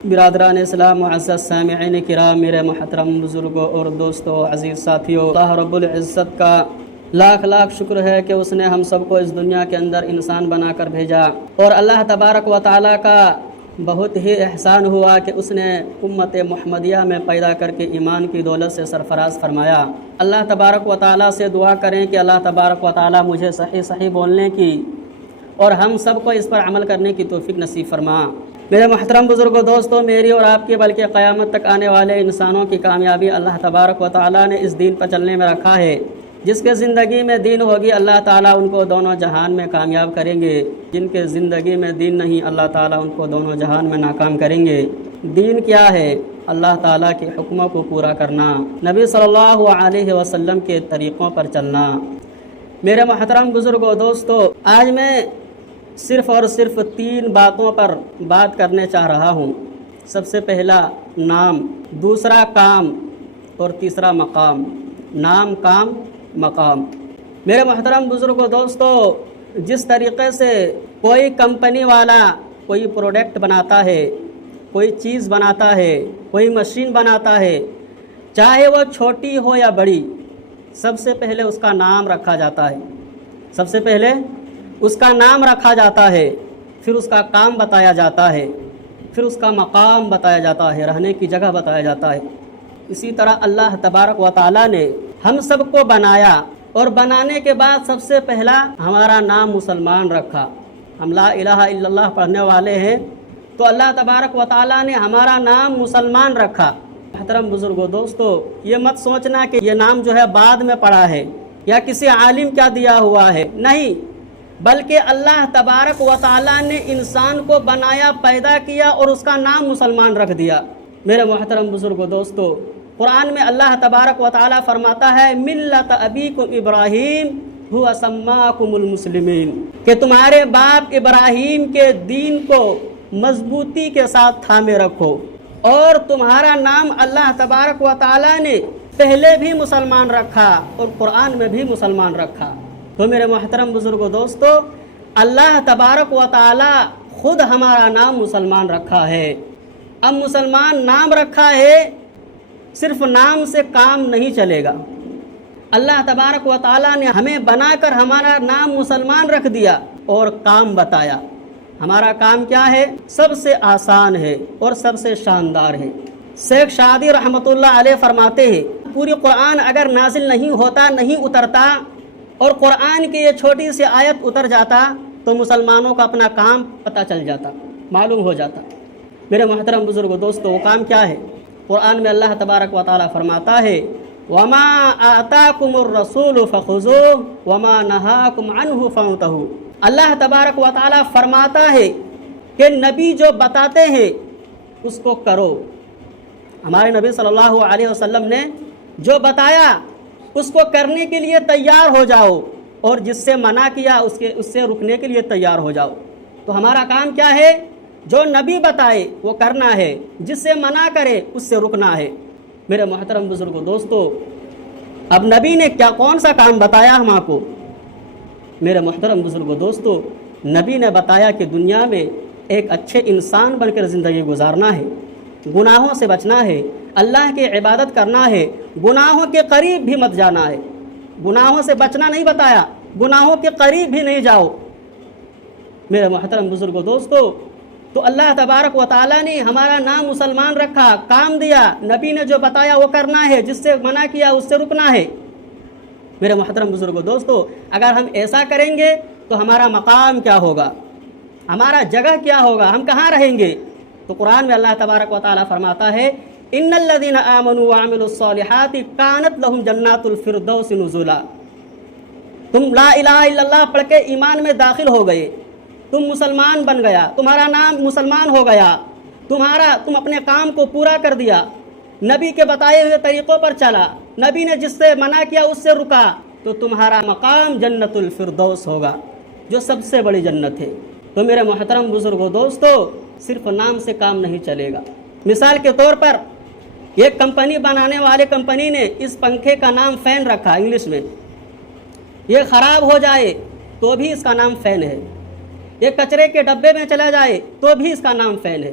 برادران اسلام معزز سامعین کرام، میرے محترم بزرگوں اور دوستوں، عزیز ساتھیوں، اللہ رب العزت کا لاکھ لاکھ شکر ہے کہ اس نے ہم سب کو اس دنیا کے اندر انسان بنا کر بھیجا، اور اللہ تبارک و تعالیٰ کا بہت ہی احسان ہوا کہ اس نے امت محمدیہ میں پیدا کر کے ایمان کی دولت سے سرفراز فرمایا۔ اللہ تبارک و تعالیٰ سے دعا کریں کہ اللہ تبارک و تعالیٰ مجھے صحیح بولنے کی اور ہم سب کو اس پر عمل کرنے کی توفیق نصیب فرما۔ میرے محترم بزرگوں، دوستوں، میری اور آپ کی بلکہ قیامت تک آنے والے انسانوں کی کامیابی اللہ تبارک و تعالیٰ نے اس دین پر چلنے میں رکھا ہے۔ جس کے زندگی میں دین ہوگی اللہ تعالیٰ ان کو دونوں جہان میں کامیاب کریں گے، جن کے زندگی میں دین نہیں اللہ تعالیٰ ان کو دونوں جہان میں ناکام کریں گے۔ دین کیا ہے؟ اللہ تعالیٰ کے حکموں کو پورا کرنا، نبی صلی اللہ علیہ وسلم کے طریقوں پر چلنا۔ میرے محترم بزرگوں، دوستوں، آج میں صرف اور صرف 3 باتوں پر بات کرنے چاہ رہا ہوں۔ سب سے پہلا نام، دوسرا کام، اور تیسرا مقام۔ نام، کام، مقام۔ میرے محترم بزرگوں، دوستوں، جس طریقے سے کوئی کمپنی والا کوئی پروڈکٹ بناتا ہے، کوئی چیز بناتا ہے، کوئی مشین بناتا ہے، چاہے وہ چھوٹی ہو یا بڑی، سب سے پہلے اس کا نام رکھا جاتا ہے۔ سب سے پہلے اس کا نام رکھا جاتا ہے، پھر اس کا کام بتایا جاتا ہے، پھر اس کا مقام بتایا جاتا ہے، رہنے کی جگہ بتایا جاتا ہے۔ اسی طرح اللہ تبارک و تعالیٰ نے ہم سب کو بنایا، اور بنانے کے بعد سب سے پہلا ہمارا نام مسلمان رکھا۔ ہم لا الہ الا اللہ پڑھنے والے ہیں، تو اللہ تبارک و تعالیٰ نے ہمارا نام مسلمان رکھا۔ محترم بزرگوں، دوستو، یہ مت سوچنا کہ یہ نام جو ہے بعد میں پڑا ہے یا کسی عالم کیا دیا ہوا ہے، نہیں، بلکہ اللہ تبارک و تعالیٰ نے انسان کو بنایا، پیدا کیا، اور اس کا نام مسلمان رکھ دیا۔ میرے محترم بزرگوں، دوستو، قرآن میں اللہ تبارک و تعالیٰ فرماتا ہے ملت ابیکم ابراہیم ھو سماکم المسلمین، کہ تمہارے باپ ابراہیم کے دین کو مضبوطی کے ساتھ تھامے رکھو، اور تمہارا نام اللہ تبارک و تعالیٰ نے پہلے بھی مسلمان رکھا اور قرآن میں بھی مسلمان رکھا۔ تو میرے محترم بزرگوں، دوستو، اللہ تبارک و تعالیٰ خود ہمارا نام مسلمان رکھا ہے۔ اب مسلمان نام رکھا ہے، صرف نام سے کام نہیں چلے گا۔ اللہ تبارک و تعالیٰ نے ہمیں بنا کر ہمارا نام مسلمان رکھ دیا اور کام بتایا۔ ہمارا کام کیا ہے؟ سب سے آسان ہے اور سب سے شاندار ہے۔ شیخ شادی رحمۃ اللہ علیہ فرماتے ہیں، پوری قرآن اگر نازل نہیں ہوتا، نہیں اترتا، اور قرآن کی یہ چھوٹی سی آیت اتر جاتا، تو مسلمانوں کا اپنا کام پتہ چل جاتا، معلوم ہو جاتا۔ میرے محترم بزرگوں، دوستو، وہ کام کیا ہے؟ قرآن میں اللہ تبارک و تعالیٰ فرماتا ہے وَمَا آتَاكُمُ الرَّسُولُ فَخُذُوهُ وَمَا نَهَاكُمْ عَنْهُ فَانْتَهُوا۔ اللہ تبارک و تعالیٰ فرماتا ہے کہ نبی جو بتاتے ہیں اس کو کرو۔ ہمارے نبی صلی اللہ علیہ وسلم نے جو بتایا اس کو کرنے کے لیے تیار ہو جاؤ، اور جس سے منع کیا اس سے رکنے کے لیے تیار ہو جاؤ۔ تو ہمارا کام کیا ہے؟ جو نبی بتائے وہ کرنا ہے، جس سے منع کرے اس سے رکنا ہے۔ میرے محترم بزرگوں، دوستو، اب نبی نے کون سا کام بتایا ہم آپ کو؟ میرے محترم بزرگوں، دوستو، نبی نے بتایا کہ دنیا میں ایک اچھے انسان بن کر زندگی گزارنا ہے، گناہوں سے بچنا ہے، اللہ کی عبادت کرنا ہے، گناہوں کے قریب بھی مت جانا ہے۔ گناہوں سے بچنا نہیں بتایا، گناہوں کے قریب بھی نہیں جاؤ۔ میرے محترم بزرگوں، دوستو، تو اللہ تبارک و تعالیٰ نے ہمارا نام مسلمان رکھا، کام دیا، نبی نے جو بتایا وہ کرنا ہے، جس سے منع کیا اس سے رکنا ہے۔ میرے محترم بزرگوں، دوستو، اگر ہم ایسا کریں گے تو ہمارا مقام کیا ہوگا، ہمارا جگہ کیا ہوگا، ہم کہاں رہیں گے؟ تو قرآن میں اللہ تبارک و تعالیٰ فرماتا ہے ان الذین آمنوا وعملوا الصالحات کانت لہم جنات الفردوس نزلا۔ تم لا الہ الا اللہ پڑھ کے ایمان میں داخل ہو گئے، تم مسلمان بن گیا، تمہارا نام مسلمان ہو گیا، تم اپنے کام کو پورا کر دیا، نبی کے بتائے ہوئے طریقوں پر چلا، نبی نے جس سے منع کیا اس سے رکا، تو تمہارا مقام جنت الفردوس ہوگا، جو سب سے بڑی جنت ہے۔ تو میرے محترم بزرگوں، دوستو، صرف نام سے کام نہیں چلے گا۔ مثال کے طور پر ایک کمپنی بنانے والے کمپنی نے اس پنکھے کا نام فین رکھا انگلش میں، یہ خراب ہو جائے تو بھی اس کا نام فین ہے، یہ کچرے کے ڈبے میں چلا جائے تو بھی اس کا نام فین ہے۔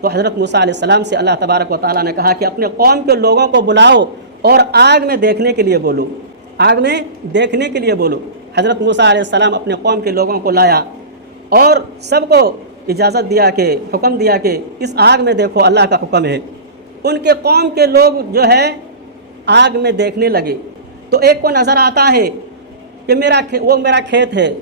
تو حضرت موسیٰ علیہ السلام سے اللہ تبارک و تعالیٰ نے کہا کہ اپنے قوم کے لوگوں کو بلاؤ اور آگ میں دیکھنے کے لیے بولو، آگ میں دیکھنے کے لیے بولو۔ حضرت موسیٰ علیہ السلام اپنے قوم کے لوگوں کو لایا اور سب کو اجازت دیا کہ حکم دیا کہ اس آگ میں دیکھو، اللہ کا حکم ہے۔ ان کے قوم کے لوگ جو ہے آگ میں دیکھنے لگے تو ایک کو نظر آتا ہے کہ وہ میرا کھیت ہے،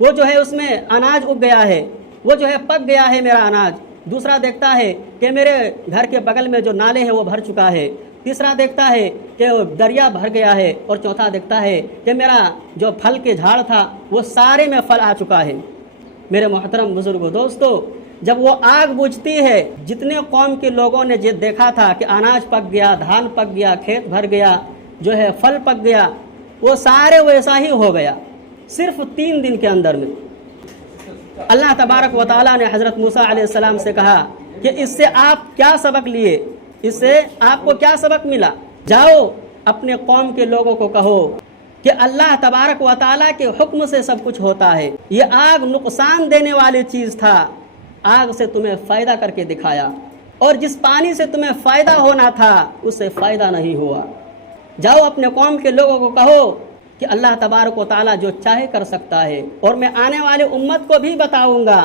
وہ جو ہے اس میں اناج اگ گیا ہے، وہ جو ہے پک گیا ہے میرا اناج۔ دوسرا دیکھتا ہے کہ میرے گھر کے بغل میں جو نالے ہیں وہ بھر چکا ہے۔ تیسرا دیکھتا ہے کہ دریا بھر گیا ہے، اور چوتھا دیکھتا ہے کہ میرا جو پھل کے جھاڑ تھا وہ سارے میں پھل آ چکا ہے۔ میرے محترم بزرگوں، دوستو، جب وہ آگ بجھتی ہے، جتنے قوم کے لوگوں نے دیکھا تھا کہ اناج پک گیا، دھان پک گیا، کھیت بھر گیا، جو ہے پھل پک گیا، وہ سارے ویسا ہی ہو گیا صرف 3 دن کے اندر میں۔ اللہ تبارک و تعالیٰ نے حضرت موسیٰ علیہ السلام سے کہا کہ اس سے آپ کیا سبق لیے، اس سے آپ کو کیا سبق ملا؟ جاؤ اپنے قوم کے لوگوں کو کہو کہ اللہ تبارک و تعالیٰ کے حکم سے سب کچھ ہوتا ہے۔ یہ آگ نقصان دینے والی چیز تھا، آگ سے تمہیں فائدہ کر کے دکھایا، اور جس پانی سے تمہیں فائدہ ہونا تھا اس سے فائدہ نہیں ہوا۔ جاؤ اپنے قوم کے لوگوں کو کہو کہ اللہ تبارک و تعالیٰ جو چاہے کر سکتا ہے، اور میں آنے والے امت کو بھی بتاؤں گا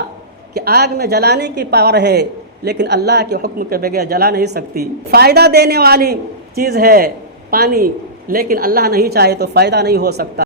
کہ آگ میں جلانے کی پاور ہے، لیکن اللہ کے حکم کے بغیر جلا نہیں سکتی۔ فائدہ دینے والی چیز ہے پانی، لیکن اللہ نہیں چاہے تو فائدہ نہیں ہو سکتا۔